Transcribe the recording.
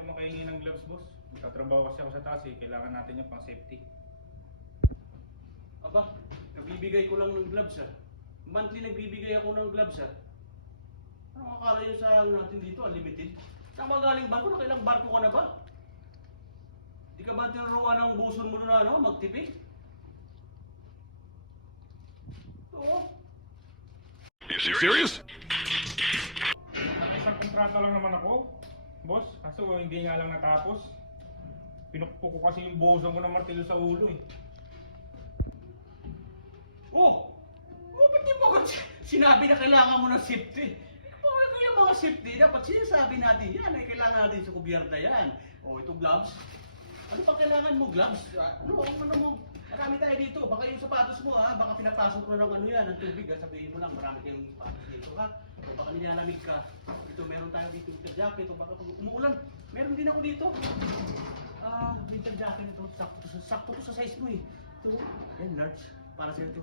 ako makahingi ng gloves, boss. Magtatrabaho kasi ako sa taas eh. Kailangan natin yung pang safety. Aba, nagbibigay ko lang ng gloves ah. Monthly nagbibigay ako ng gloves ah. Ano akala nyo sa natin dito, unlimited? Saan magaling barko? Nakailang barko ka na ba? Di ka ba tinuruan ng buson mo na ano, magtipid? Oo. Is he serious? Isang kontrata lang naman ako, boss. Kaso hindi nga lang natapos. Pinukpok ko kasi yung bosong ko ng martilyo sa ulo eh. Oh! Oh, ba't di mo ako sinabi na kailangan mo ng safety? Bakit yung mga safety? Dapat sinasabi natin yan. Ay, kailangan natin sa kubyerta yan. Oh, ito gloves. Ano pa kailangan mo gloves? Ano mo? Marami tayo dito. Baka yung sapatos mo ha. Baka pinapasok mo ng ano yan, ng tubig ha. Sabihin mo lang, marami kayong sapatos dito ha. O baka nilalamig ka. Ito, meron tayo dito winter jacket. O baka pag umuulan, meron din ako dito. Winter jacket ito. Sakto to sa size mo eh. Ito, yan large. Para sa'yo ito.